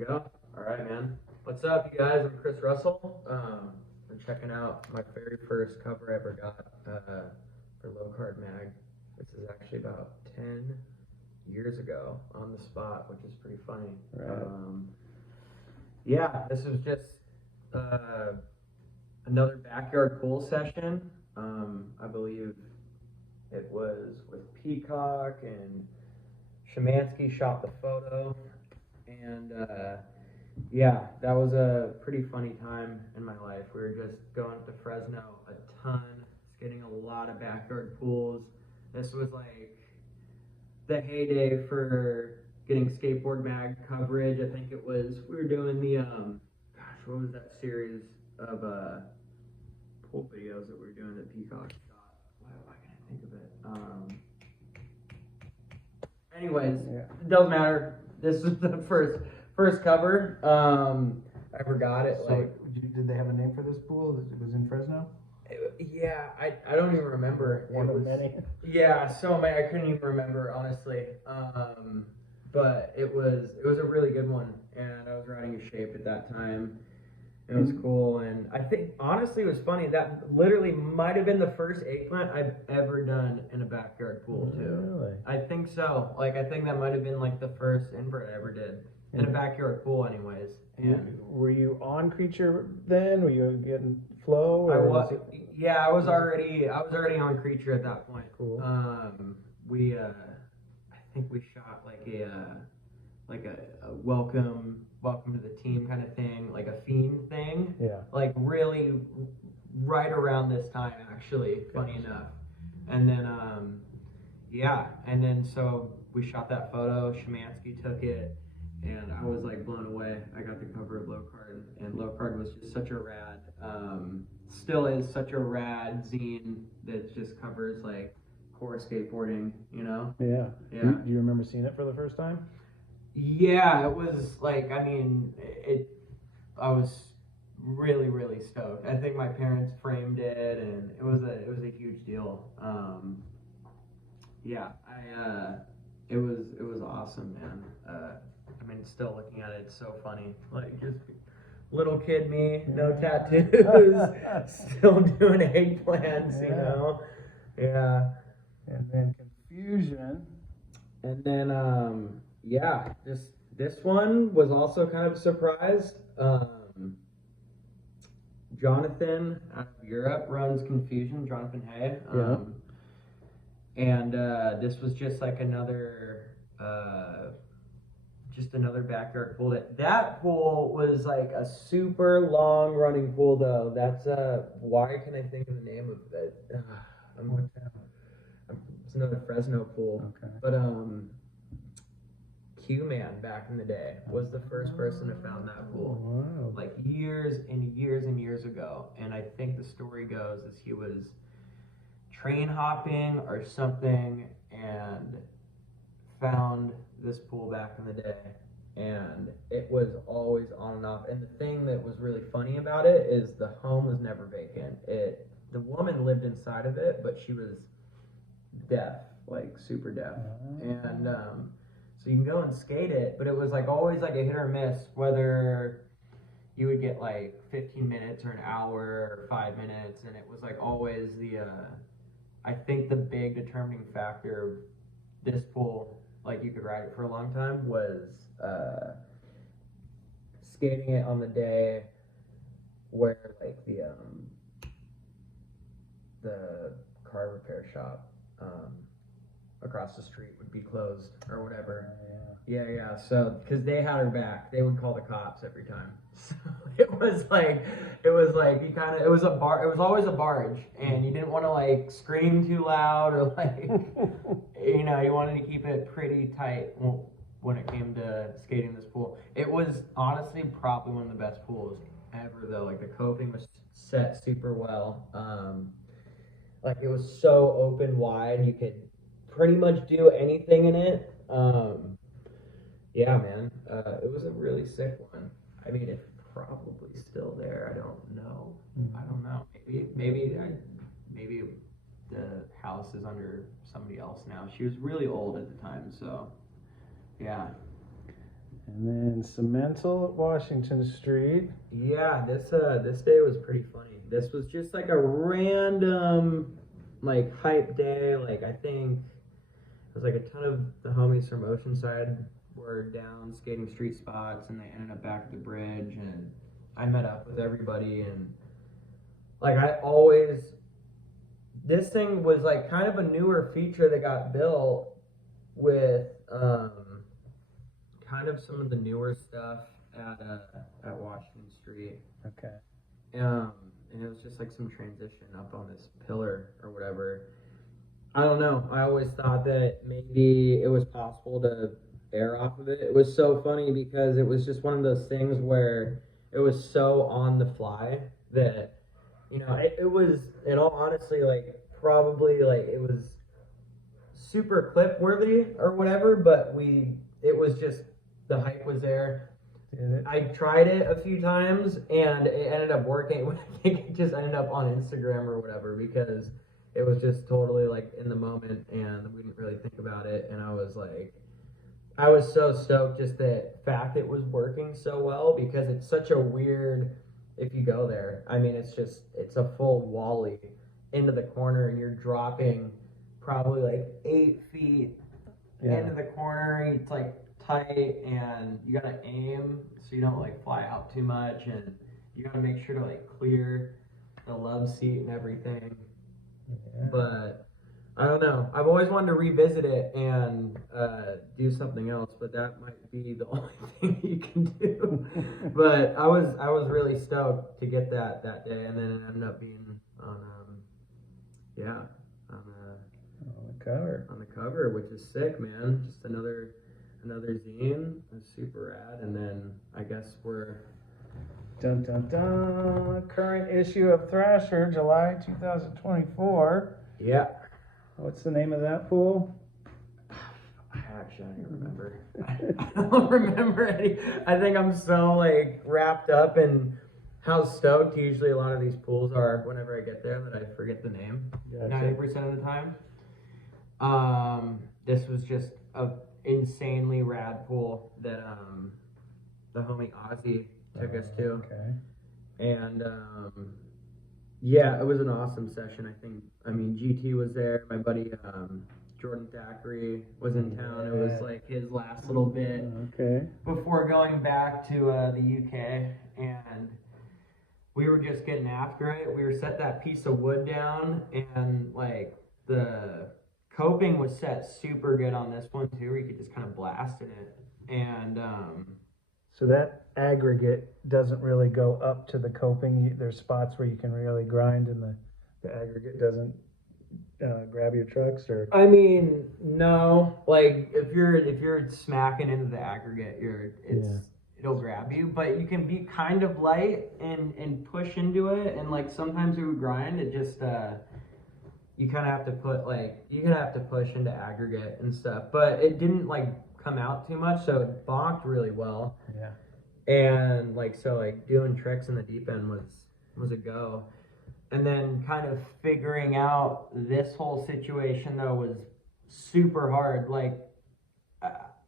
go. All right, man. What's up, you guys? I'm Chris Russell. I'm checking out my very first cover I ever got for Lowcard Mag. This is actually about 10 years ago on the spot, which is pretty funny. Right. Yeah, this was just another backyard pool session. I believe it was with Peacock, and Shamanski shot the photo. And yeah, that was a pretty funny time in my life. We were just going to Fresno a ton, skating a lot of backyard pools. This was like the heyday for getting skateboard mag coverage. I think it was, we were doing the, what was that series of pool videos that we were doing that Peacock shot? Why can't I think of it? Anyways, It doesn't matter. This is the first cover. I forgot it. So did they have a name for this pool? It was in Fresno? Yeah, I don't even remember. One of many. Yeah, so many. I couldn't even remember, honestly. But it was a really good one, and I was riding a shape at that time. It was cool, and I think honestly it was funny. That literally might have been the first eggplant I've ever done in a backyard pool too. Really? I think so. Like I think that might have been like the first invert I ever did in a backyard pool, anyways. And were you on Creature then? Were you getting flow? Or I was. Yeah, I was already on Creature at that point. Cool. I think we shot like a welcome to the team kind of thing, like a Fiend thing. Yeah. Like really right around this time, actually, funny enough. And then, so we shot that photo, Shamanski took it, and I was like blown away. I got the cover of Lowcard, and Lowcard was just such a rad, still is such a rad zine that just covers like core skateboarding, you know? Yeah. Yeah. Do you remember seeing it for the first time? Yeah, it was like, I mean, I was really, really stoked. I think my parents framed it, and it was a huge deal. It was awesome, man. I mean, still looking at it, it's so funny. Like, just little kid me, no tattoos, still doing eggplants, you know? Yeah. And then Confusion. And then, this one was also kind of surprised. Jonathan out of Europe runs Confusion, Jonathan Hay. And this was just like another backyard pool. That pool was like a super long running pool though. That's why can I think of the name of it? It's another Fresno pool. Okay. But Q-Man back in the day was the first person to found that pool. Wow. Like years and years and years ago. And I think the story goes is he was train hopping or something and found this pool back in the day. And it was always on and off. And the thing that was really funny about it is the home was never vacant. The woman lived inside of it, but she was deaf, like super deaf. And so you can go and skate it, but it was like always like a hit or miss whether you would get like 15 minutes or an hour or 5 minutes, and it was like always I think the big determining factor of this pool, like you could ride it for a long time, was skating it on the day where like the car repair shop across the street would be closed or whatever. Yeah. So, because they had her back, they would call the cops every time. So it was like it was always a barge, and you didn't want to like scream too loud or like, you know, you wanted to keep it pretty tight when it came to skating this pool. It was honestly probably one of the best pools ever though. Like the coping was set super well. Like it was so open wide, you could pretty much do anything in it. Yeah, man, it was a really sick one. I mean, it's probably still there. I don't know. Maybe the house is under somebody else now. She was really old at the time, so yeah. And then Cemental at Washington Street. Yeah, this day was pretty funny. This was just like a random like hype day. Like I think it was like a ton of the homies from Oceanside were down skating street spots, and they ended up back at the bridge, and I met up with everybody. And like this thing was like kind of a newer feature that got built with kind of some of the newer stuff at Washington Street. Okay. And it was just like some transition up on this pillar or whatever. I don't know. I always thought that maybe it was possible to air off of it. It was so funny because it was just one of those things where it was so on the fly that, you know, it was, in all honesty, like probably like it was super clip worthy or whatever, but it was just, the hype was there. I tried it a few times and it ended up working. I think it just ended up on Instagram or whatever because it was just totally like in the moment and we didn't really think about it. And I was so stoked just the fact it was working so well because it's such a weird, if you go there, I mean, it's a full wally into the corner and you're dropping probably like 8 feet into the corner. It's like tight and you gotta aim so you don't like fly out too much, and you gotta make sure to like clear the love seat and everything. But I don't know, I've always wanted to revisit it and do something else, but that might be the only thing you can do. But I was really stoked to get that day, and then it ended up being on the cover, which is sick, man. Just another zine. That's super rad. And then I guess we're Dun dun dun. Current issue of Thrasher, July 2024. Yeah. What's the name of that pool? Actually, I don't remember. I don't remember any. I think I'm so like wrapped up in how stoked usually a lot of these pools are whenever I get there that I forget the name. Gotcha. 90% of the time. This was just a insanely rad pool that the homie Ozzie took us to. Okay. And yeah, it was an awesome session. I mean GT was there, my buddy Jordan Thackeray was in town. It was like his last little bit before going back to the UK, and we were just getting after it. We were set that piece of wood down, and like the coping was set super good on this one too, where you could just kind of blast in it. And so that aggregate doesn't really go up to the coping. There's spots where you can really grind, and the aggregate doesn't grab your trucks, or I mean, no. Like if you're smacking into the aggregate, it'll grab you, but you can be kind of light and push into it, and like sometimes it would grind. It just you kind of have to push into aggregate and stuff, but it didn't like come out too much, so it bonked really well. Yeah. And like so, like doing tricks in the deep end was a go. And then kind of figuring out this whole situation though was super hard. Like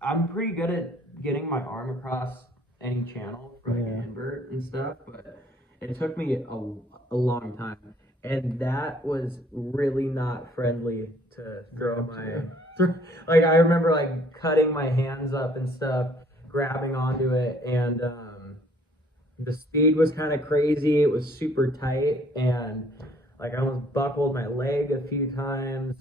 I'm pretty good at getting my arm across any channel for like an invert and stuff, but it took me a long time. And that was really not friendly to throw my... Like, I remember, like, cutting my hands up and stuff, grabbing onto it, and the speed was kind of crazy. It was super tight, and, like, I almost buckled my leg a few times.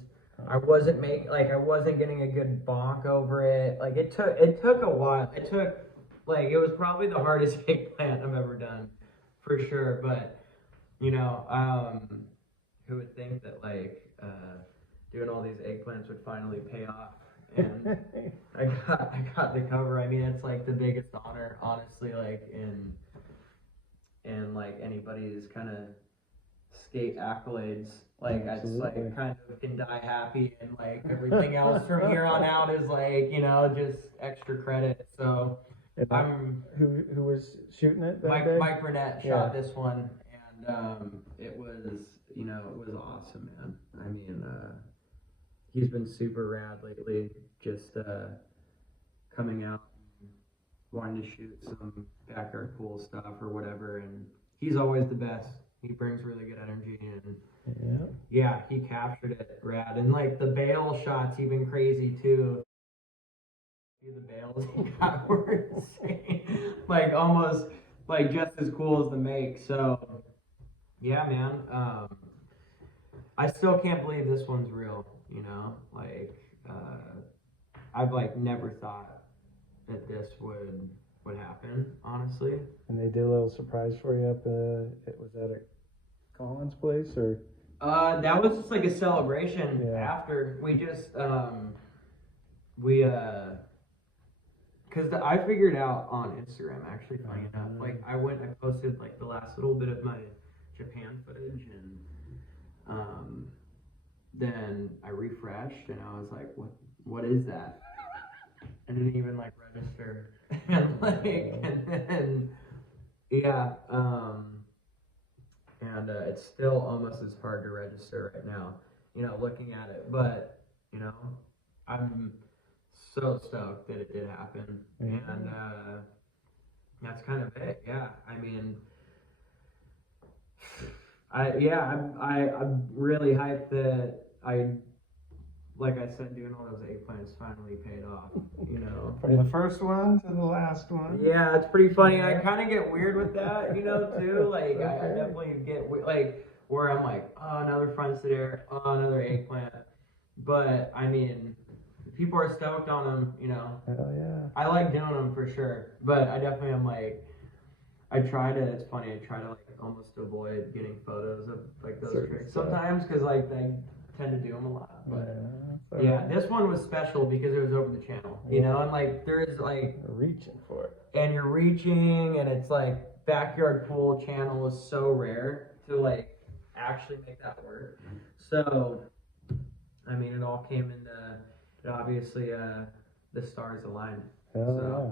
I wasn't getting a good bonk over it. Like, it took a while. It was probably the hardest eggplant I've ever done, for sure, but... You know, who would think that like doing all these eggplants would finally pay off? And I got the cover. I mean, it's like the biggest honor, honestly. Like in like anybody's kind of skate accolades. Like I just like kind of can die happy, and like everything else from here on out is like, you know, just extra credit. So who was shooting it that day? Mike Burnett shot this one. It was awesome, man. I mean, he's been super rad lately, just coming out, wanting to shoot some backyard pool stuff or whatever, and he's always the best. He brings really good energy, and yeah, he captured it rad. And like the bail shots, even crazy too. The bails he got were insane, like almost like just as cool as the make. So yeah, man. I still can't believe this one's real. You know, like I've like never thought that this would happen, honestly. And they did a little surprise for you up. It was at a Collins place, or that was just like a celebration after we just because I figured out on Instagram, actually, funny enough, like I posted like the last little bit of my Japan footage, and then I refreshed and I was like, what is that? I didn't even like register, and then it's still almost as hard to register right now, you know, looking at it, but you know, I'm so stoked that it did happen, and that's kind of it. Yeah, I mean, I'm really hyped that like I said, doing all those eggplants finally paid off. You know, from the first one to the last one. Yeah, it's pretty funny. I kind of get weird with that, you know, too. Like I definitely get like where I'm like, oh, another front setter, oh, another eggplant. But I mean, people are stoked on them, you know. Hell yeah. I like doing them for sure, but I definitely am like, it's funny, I try to like almost avoid getting photos of like those tricks sometimes, because like I tend to do them a lot. But yeah, this one was special because it was over the channel, you know, and like there's like reaching for it, and you're reaching, and it's like backyard pool channel is so rare to like actually make that work. So I mean, it all came into obviously the stars aligned. Yeah.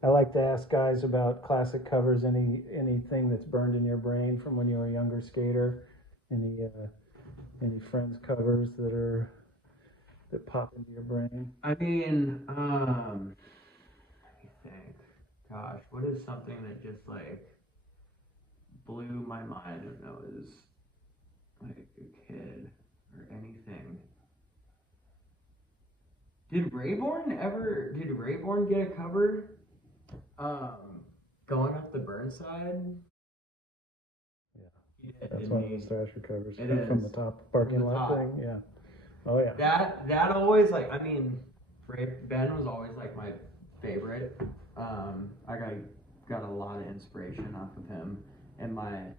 I like to ask guys about classic covers. Anything that's burned in your brain from when you were a younger skater? Any friends covers that pop into your brain? I mean, let me think. Gosh, what is something that just like blew my mind when I was like a kid or anything? Did Raybourn get a cover? Going up the Burnside? Yeah. He did, That's one of those Thrasher covers. It is. From the top parking lot thing, yeah. Oh yeah. That always, like, I mean, Ben was always like my favorite. I got a lot of inspiration off of him in my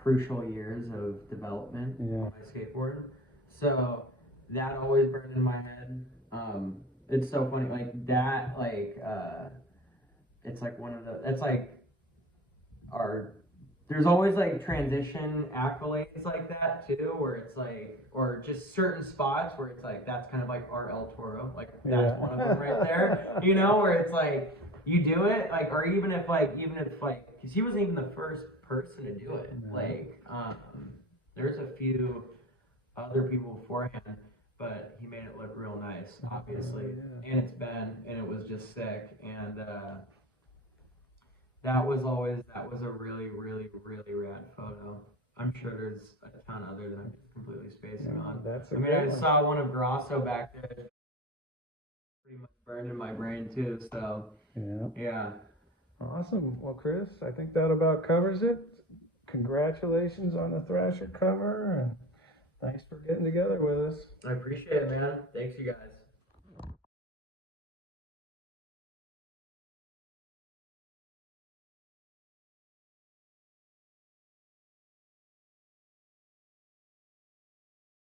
crucial years of development on my skateboard. So that always burned in my head. It's so funny, like that, like it's like that's like there's always like transition accolades like that too, where it's like, or just certain spots where it's like, that's kind of like our El Toro, like that's one of them right there, you know, where it's like, you do it, like, or even if because he wasn't even the first person to do it, like, there's a few other people beforehand, but he made it look real nice, obviously, and it's Ben, and it was just sick, and that was a really, really, really rad photo. I'm sure there's a ton other that I'm just completely spacing on. I saw one of Grosso back there, pretty much burned in my brain too, so yeah. Awesome. Well, Chris, I think that about covers it. Congratulations on the Thrasher cover, and thanks for getting together with us. I appreciate it, man. Thanks, you guys.